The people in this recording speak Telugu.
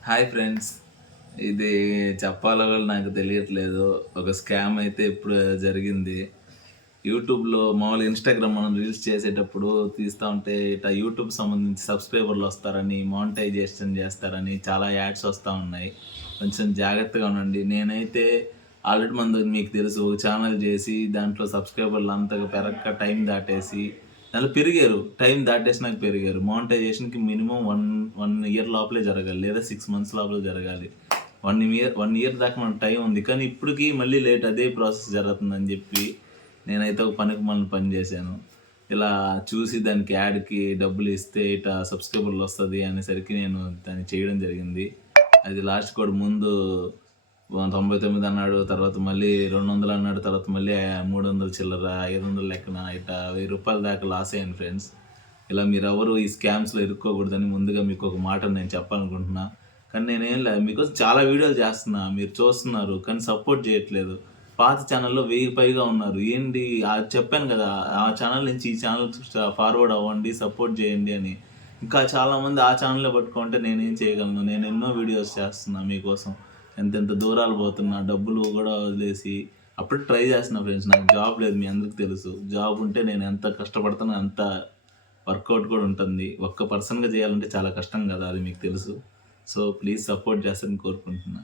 Hi friends. ఇది చెప్పాలో కూడా నాకు తెలియట్లేదు. ఒక స్కామ్ అయితే ఇప్పుడు జరిగింది. యూట్యూబ్‌లో మామూలుగా ఇన్‌స్టాగ్రామ్ మనం రీల్స్ చేసేటప్పుడు తీస్తా ఉంటే ఇట్లా యూట్యూబ్ సంబంధించి సబ్స్క్రైబర్లు వస్తారని, మానిటైజేషన్ చేస్తారని చాలా యాడ్స్ వస్తా ఉన్నాయి. కొంచెం జాగ్రత్తగా ఉండండి. నేనైతే ఆల్రెడీ మీకు తెలుసు ఒక ఛానల్ చేసి దాంట్లో సబ్స్క్రైబర్లు అంతగా పెరగక టైం దాటేసి దాంట్లో పెరిగారు. టైం దాటేసినాక పెరిగారు. మానిటైజేషన్‌కి మినిమమ్ 1 ఇయర్ లోపలే జరగాలి. లేదా 6 మంత్స్ లోపల జరగాలి. 1 ఇయర్ దాకా మనకు టైం ఉంది. కానీ ఇప్పటికి మళ్ళీ లేట్ అదే ప్రాసెస్ జరుగుతుందని చెప్పి నేనైతే ఒక పనికిమాలిన పని చేశాను. ఇలా చూసి దానికి యాడ్‌కి డబ్బులు ఇస్తే ఇట్టా సబ్స్క్రైబర్లు వస్తది అనేసరికి నేను దాన్ని చేయడం జరిగింది. అది లాస్ట్ కూడా ముందు 99 అన్నాడు. తర్వాత మళ్ళీ 200 అన్నాడు. తర్వాత మళ్ళీ 300 చిల్లర, 500 లెక్కన ఇట్టా రూ. 1000 దాకా లాస్ అయ్యాను ఫ్రెండ్స్. ఇలా మీరెవరు ఈ స్కామ్స్‌లో ఇరుక్కోకూడదని ముందుగా మీకు ఒక మాట నేను చెప్పాలనుకుంటున్నా. కానీ నేనేం మీకోసం చాలా వీడియోలు చేస్తున్నా. మీరు చూస్తున్నారు. కానీ సపోర్ట్ చేయట్లేదు. పాత ఛానల్‌లో 1000 పైగా ఉన్నారు. ఏంటి చెప్పాను కదా! ఆ ఛానల్ నుంచి ఈ ఛానల్‌కి ఫార్వర్డ్ అవ్వండి, సపోర్ట్ చేయండి అని. ఇంకా చాలామంది ఆ ఛానల్లే పట్టుకుంటే నేనేం చేయగలను? నేను ఎన్నో వీడియోస్ చేస్తున్నా మీకోసం. ఎంతెంత దూరాలు పోతున్నా, డబ్బులు గూడా వదిలేసి అప్పటికి ట్రై చేస్తున్నా ఫ్రెండ్స్. నాకు జాబ్ లేదు మీ అందరికి తెలుసు. జాబ్ ఉంటే నేను ఎంత కష్టపడతానో అంత వర్కౌట్ కూడా ఉంటుంది. ఒక్క పర్సన్‌గా చేయాలంటే చాలా కష్టం గదా! అది మీకు తెలుసు. సో, ప్లీజ్ సపోర్ట్ చేస్తారని కోరుకుంటున్నా.